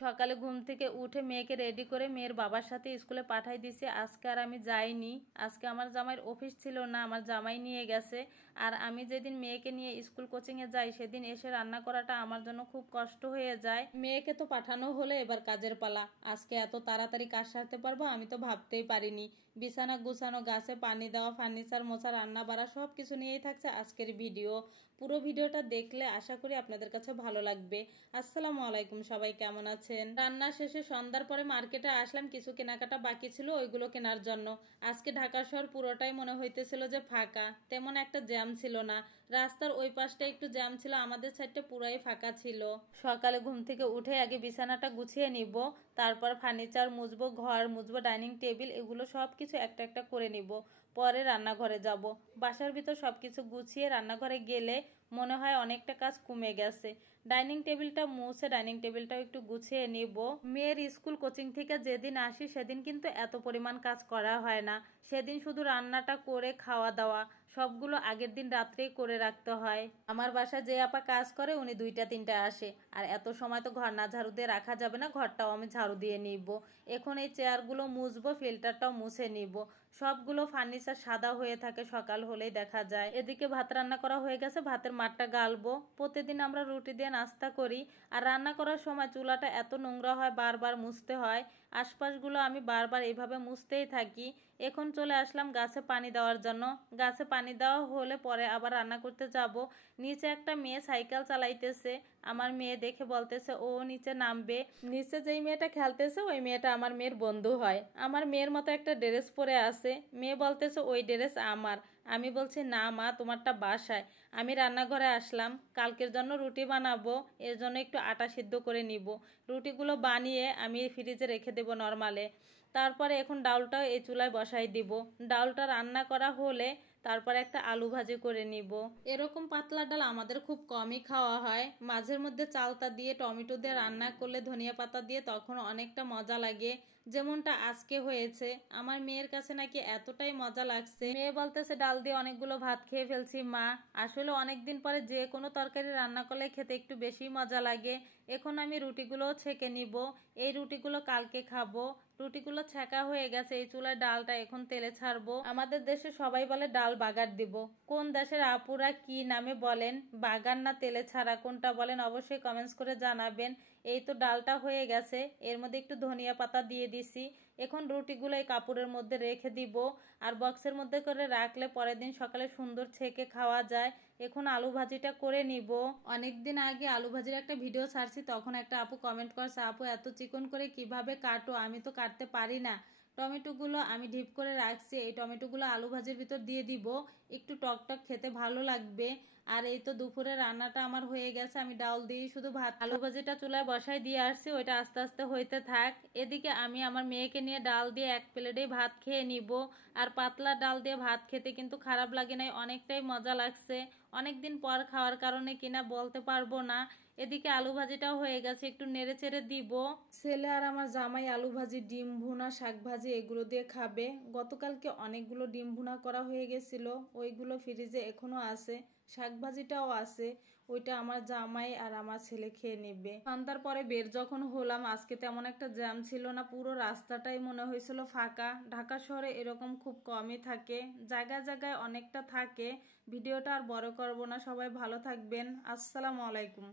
সকালে ঘুম থেকে উঠে মেয়েকে রেডি করে মেয়ের বাবার সাথে স্কুলে পাঠাই দিছি। আজকে আর আমি যাইনি, আজকে আমার জামাইয়ের অফিস ছিল না, আমার জামাই নিয়ে গেছে। আর আমি যেদিন মেয়েকে নিয়ে স্কুল কোচিংয়ে যাই সেদিন এসে রান্না করাটা আমার জন্য খুব কষ্ট হয়ে যায়। মেয়েকে তো পাঠানো হলে এবার কাজের পালা। আজকে এত তাড়াতাড়ি কাজ সারতে পারবো আমি তো ভাবতেই পারিনি। বিছানা গুছানো, গাছে পানি দেওয়া, ফার্নিচার মোছা, রান্না বাড়া সব কিছু নিয়েই থাকছে আজকের ভিডিও। পুরো ভিডিওটা দেখলে আশা করি আপনাদের কাছে ভালো লাগবে। আসসালামু আলাইকুম, সবাই কেমন আছেন? রান্না শেষে সন্ধ্যার পরে মার্কেটে আসলাম, কিছু কেনাকাটা বাকি ছিল ওইগুলো কেনার জন্য। আজকে ঢাকা শহর পুরোটাই মনে হইতেছিল যে ফাঁকা, তেমন একটা জ্যাম ছিল না। রাস্তার ওই পাশটা একটু জ্যাম ছিল, আমাদের সাইডটা পুরাই ফাঁকা ছিল। সকালে ঘুম থেকে উঠে আগে বিছানাটা গুছিয়ে নিব, তারপর ফার্নিচার মুছবো, ঘর মুছবো, ডাইনিং টেবিল এগুলো সব কিছু একটা একটা করে নিব। পরে রান্নাঘরে যাব। বাসার ভিতর সবকিছু গুছিয়ে রান্নাঘরে গেলে মনে হয় অনেকটা কাজ কমে গেছে। ডাইনিং টেবিলটা মুছে ডাইনিং টেবিলটাও একটু গুছিয়ে নিব। মেয়ের স্কুল কোচিং থেকে যেদিন আসি সেদিন কিন্তু এত পরিমাণ কাজ করা হয় না। সেদিন শুধু রান্নাটা করে খাওয়া দাওয়া সবগুলো আগের দিন রাত্রেই করে রাখতে হয়। আমার বাসায় যে আপা কাজ করে উনি 2টা 3টা আসে, আর এত সময় তো ঘর না ঝাড়ু দিয়ে রাখা যাবে না, ঘরটাও আমি ঝাড়ু দিয়ে নিব। এখন এই চেয়ারগুলো মুছবো, ফিল্টারটাও মুছে নিব। সবগুলো ফার্নিচার সাদা হয়ে থাকে সকাল হলেই দেখা যায়। এদিকে ভাত রান্না করা হয়ে গেছে, ভাতের মাঠটা গালবো। প্রতিদিন আমরা রুটি দিয়ে নাস্তা করি, আর রান্না করার সময় চুলাটা এত নোংরা হয়, বারবার মুছতে হয়। আশপাশগুলো আমি বারবার এইভাবে মুছতেই থাকি। এখন চলে আসলাম গাছে পানি দেওয়ার জন্য। গাছে পানি দেওয়া হলে পরে আবার রান্না করতে যাব। নিচে একটা মেয়ে সাইকেল চালাইতেছে, আমার মেয়ে দেখে বলতেছে ও নিচে নামবে। নিচে যেই মেয়েটা খেলতেছে ওই মেয়েটা আমার মেয়ের বন্ধু হয়। আমার মেয়ের মতো একটা ড্রেস পরে আছে, মেয়ে বলতেছে ওই ড্রেস আমার। আমি বলছি না মা, তোমারটা বাসায়। আমি রান্নাঘরে আসলাম, কালকের জন্য রুটি বানাবো, এর জন্য একটু আটা সিদ্ধ করে নিব। রুটিগুলো বানিয়ে আমি ফ্রিজে রেখে দেবো নরমালে। তারপরে এখন ডাউলটাও এই চুলায় বসাই দিব। ডাউলটা রান্না করা হলে তারপর একটা আলু ভাজি করে নিব। এরকম পাতলা ডাল আমাদের খুব কমই খাওয়া হয়। মাঝের মধ্যে চালতা দিয়ে টমেটো দিয়ে রান্না করলে, ধনিয়া পাতা দিয়ে, তখন অনেকটা মজা লাগে, যেমনটা আজকে হয়েছে। আমার মেয়ের কাছে নাকি এতটাই মজা লাগছে, মেয়ে বলতেছে ডাল দিয়ে অনেকগুলো ভাত খেয়ে ফেলছি মা। আসলে অনেকদিন পরে যে কোনো তরকারি রান্না করলে খেতে একটু বেশি মজা লাগে। এখন আমি রুটিগুলোও ছেঁকে নিব, এই রুটিগুলো কালকে খাবো। রুটিগুলো ছেঁকা হয়ে গেছে, এই চুলার ডালটা এখন তেলে ছাড়বো। আমাদের দেশে সবাই বলে ডাল বাগার দিব। কোন দেশের আপুরা কি নামে বলেন, বাগার না তেলে ছাড়া, কোনটা বলেন অবশ্যই কমেন্টস করে জানাবেন। এই তো ডালটা হয়ে গেছে, এর মধ্যে একটু ধনিয়া পাতা দিয়ে দিছি। এখন রুটিগুলো এই কাপড়ের মধ্যে রেখে দিব, আর বক্সের মধ্যে করে রাখলে পরের দিন সকালে সুন্দর ছেঁকে খাওয়া যায়। এখন আলু ভাজিটা করে নিব। অনেকদিন আগে আলু ভাজির একটা ভিডিও ছাড়ছি, তখন একটা আপু কমেন্ট করছে আপু এত চিকন করে কিভাবে কাটো, আমি তো কাটতে পারি না। টমেটোগুলো আমি ঢিপ করে রাখছি, এই টমেটোগুলো আলু ভাজির ভিতর দিয়ে দিব, একটু টক টক খেতে ভালো লাগবে। আর এই তো দুপুরে রান্নাটা আমার হয়ে গেছে, আমি ডাল দিয়ে শুধু ভাত, আলু ভাজিটা চুলায় বসাই দিয়ে আসছি, ওইটা আস্তে আস্তে হইতে থাক। এদিকে আমি আমার মেয়েকে নিয়ে ডাল দিয়ে এক প্লেটেই ভাত খেয়ে নিব। আর পাতলা ডাল দিয়ে ভাত খেতে কিন্তু খারাপ লাগে নাই, অনেকটাই মজা লাগছে। অনেকদিন পর খাওয়ার কারণে কিনা বলতে পারবো না। এদিকে আলু ভাজিটাও হয়ে গেছে, একটু নেড়ে চেড়ে দিব। ছেলে আর আমার জামাই আলু ভাজি, ডিম ভুনা, শাক ভাজি এগুলো দিয়ে খাবে। গতকালকে অনেকগুলো ডিম ভুনা করা হয়ে গেছিল, ওইগুলো ফ্রিজে এখনো আছে। শাক ভাজিটাও আছে, ওইটা আমার জামাই আর আমার ছেলে খেয়ে নেবে। সন্ধ্যার পরে বের যখন হলাম, আজকে তেমন একটা জ্যাম ছিল না, পুরো রাস্তাটাই মনে হয়েছিল ফাঁকা। ঢাকা শহরে এরকম খুব কমই থাকে, জায়গায় জায়গায় অনেকটা থাকে। ভিডিওটা আর বড় করব না, সবাই ভালো থাকবেন। আসসালামু আলাইকুম।